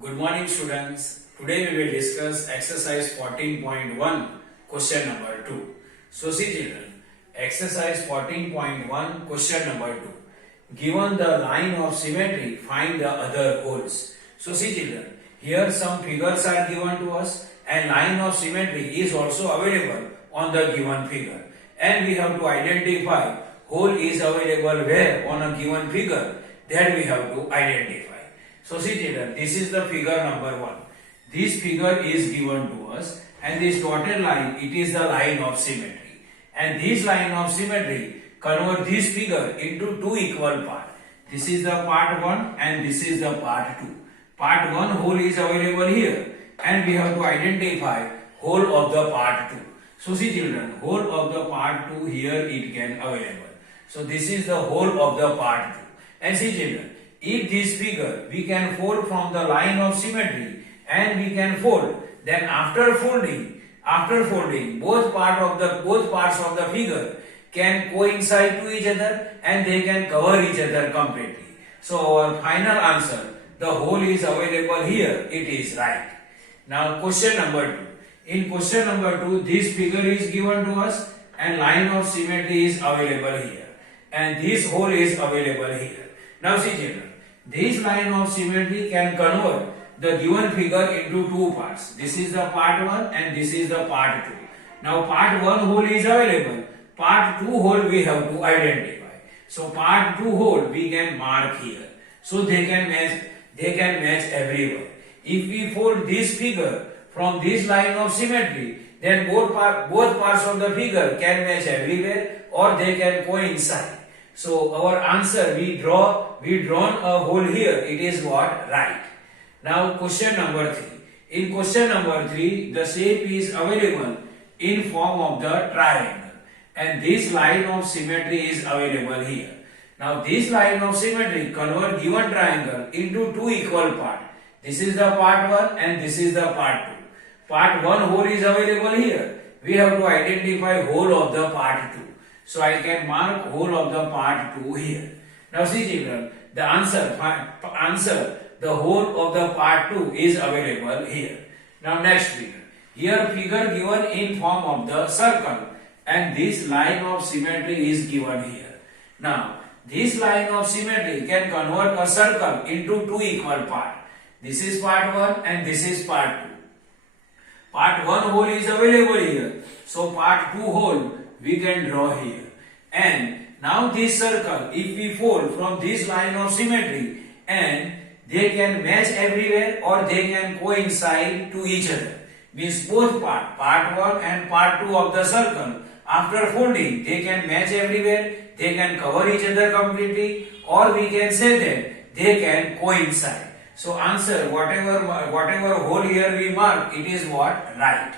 Good morning students. Today we will discuss exercise 14.1 question number 2. So see children, exercise 14.1 question number 2. Given the line of symmetry, find the other holes. So see children, here some figures are given to us and line of symmetry is also available on the given figure. And we have to identify hole is available where on a given figure, that we have to identify. So see children, this is the figure number 1. This figure is given to us and this dotted line, it is the line of symmetry. And this line of symmetry convert this figure into two equal parts. This is the part 1 and this is the part 2. Part 1 hole is available here and we have to identify whole of the part 2. So see children, whole of the part 2 here it can available. So this is the whole of the part 2. And see children, if this figure we can fold from the line of symmetry and we can fold, then after folding both parts of the figure can coincide to each other and they can cover each other completely. So our final answer, the whole is available here, it is right. Now question number 2. In question number 2, this figure is given to us and line of symmetry is available here and this whole is available here. Now see children, this line of symmetry can convert the given figure into two parts. This is the part 1 and this is the part 2. Now part 1 whole is available, part 2 whole we have to identify. So part 2 whole we can mark here. So they can match everywhere. If we fold this figure from this line of symmetry, then both parts of the figure can match everywhere or they can coincide. So our answer, we drawn a hole here, it is what? Right. Now question number 3. In question number 3, the shape is available in form of the triangle and this line of symmetry is available here. Now this line of symmetry convert given triangle into two equal parts. This is the part 1 and this is the part 2. Part 1 whole is available here. We have to identify whole of the part 2. So I can mark whole of the part 2 here. Now see children, the answer, the whole of the part 2 is available here. Now next figure. Here figure given in form of the circle and this line of symmetry is given here. Now this line of symmetry can convert a circle into two equal parts. This is part 1 and this is part 2. Part 1 whole is available here. So part 2 whole we can draw here. And now this circle, if we fold from this line of symmetry and they can match everywhere or they can coincide to each other. Means both part 1 and part 2 of the circle, after folding they can match everywhere, they can cover each other completely or we can say that they can coincide. So answer, whatever hole here we mark, it is what? Right.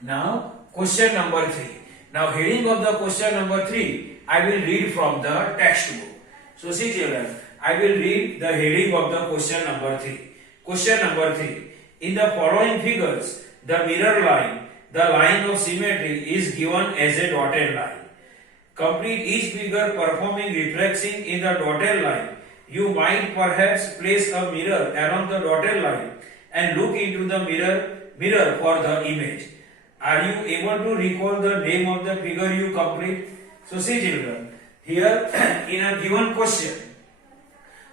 Now question number 3. Now heading of the question number 3, I will read from the textbook. So see children, I will read the heading of the question number 3. Question number 3. In the following figures, the mirror line, the line of symmetry is given as a dotted line. Complete each figure performing reflection in the dotted line. You might perhaps place a mirror along the dotted line and look into the mirror for the image. Are you able to recall the name of the figure you complete? So see children, here in a given question,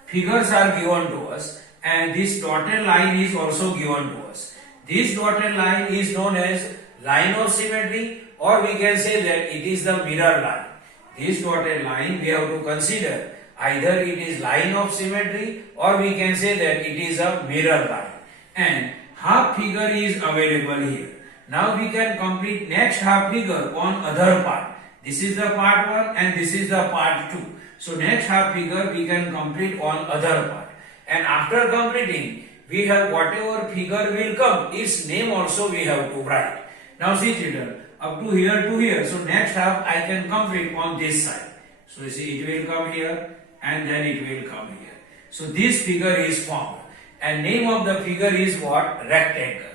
figures are given to us and this dotted line is also given to us. This dotted line is known as line of symmetry or we can say that it is the mirror line. This dotted line we have to consider either it is line of symmetry or we can say that it is a mirror line. And half figure is available here. Now we can complete next half figure on other part. This is the part 1 and this is the part 2. So next half figure we can complete on other part. And after completing, we have whatever figure will come, its name also we have to write. Now see children, up to here. So next half I can complete on this side. So you see it will come here and then it will come here. So this figure is formed. And name of the figure is what? Rectangle.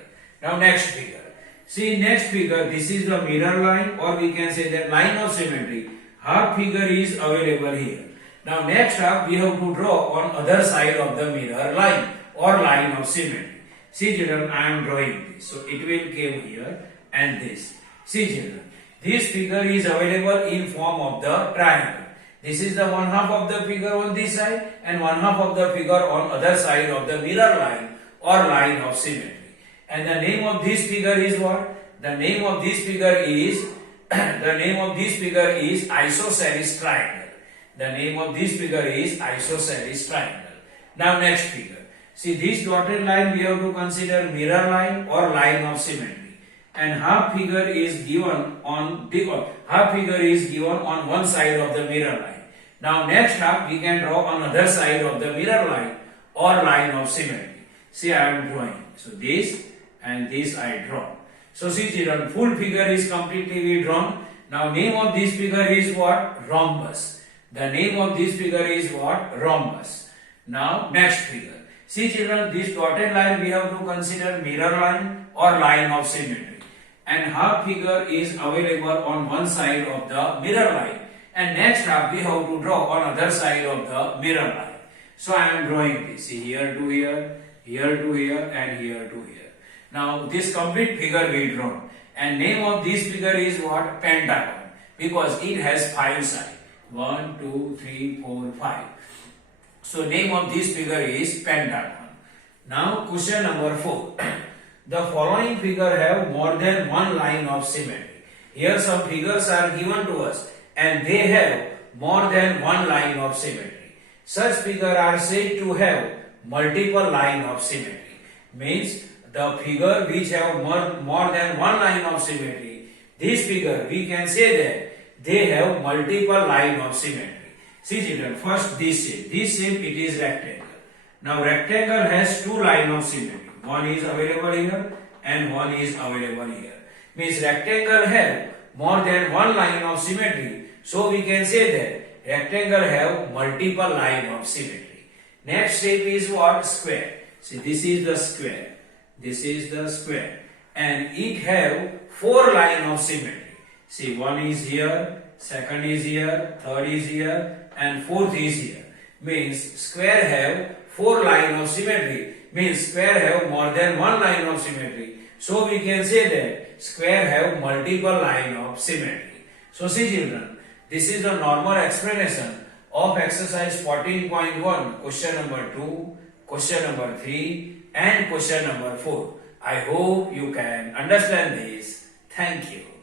Now next figure. See next figure, this is the mirror line or we can say that line of symmetry. Half figure is available here. Now next half we have to draw on other side of the mirror line or line of symmetry. See children, I am drawing this. So it will come here and this. See children, this figure is available in form of the triangle. This is the one half of the figure on this side and one half of the figure on other side of the mirror line or line of symmetry. And the name of this figure is what? The name of this figure is isosceles triangle. The name of this figure is isosceles triangle. Now next figure. See this dotted line we have to consider mirror line or line of symmetry. And half figure is given on one side of the mirror line. Now next half we can draw on other side of the mirror line or line of symmetry. See I am drawing. So this and this I draw. So see children, full figure is completely drawn. Now name of this figure is what? Rhombus. The name of this figure is what? Rhombus. Now next figure. See children, this dotted line we have to consider mirror line or line of symmetry. And half figure is available on one side of the mirror line. And next half we have to draw on other side of the mirror line. So I am drawing this. See here to here, here to here and here to here. Now this complete figure we drawn. And name of this figure is what? Pentagon. Because it has 5 sides. 1, 2, 3, 4, 5. So name of this figure is pentagon. Now question number 4. The following figure have more than one line of symmetry. Here some figures are given to us and they have more than one line of symmetry. Such figure are said to have multiple line of symmetry. Means the figure which have more than one line of symmetry, this figure we can say that they have multiple line of symmetry. See children, first this shape. This shape it is rectangle. Now rectangle has 2 line of symmetry. One is available here and one is available here. Means rectangle have more than one line of symmetry. So we can say that rectangle have multiple line of symmetry. Next shape is what? Square. See this is the square. This is the square. And it have 4 line of symmetry. See one is here, second is here, third is here and fourth is here. Means square have 4 line of symmetry. Means square have more than one line of symmetry. So we can say that square have multiple line of symmetry. So see children, this is the normal explanation of exercise 14.1, question number 2, question number 3 and question number 4. I hope you can understand this. Thank you.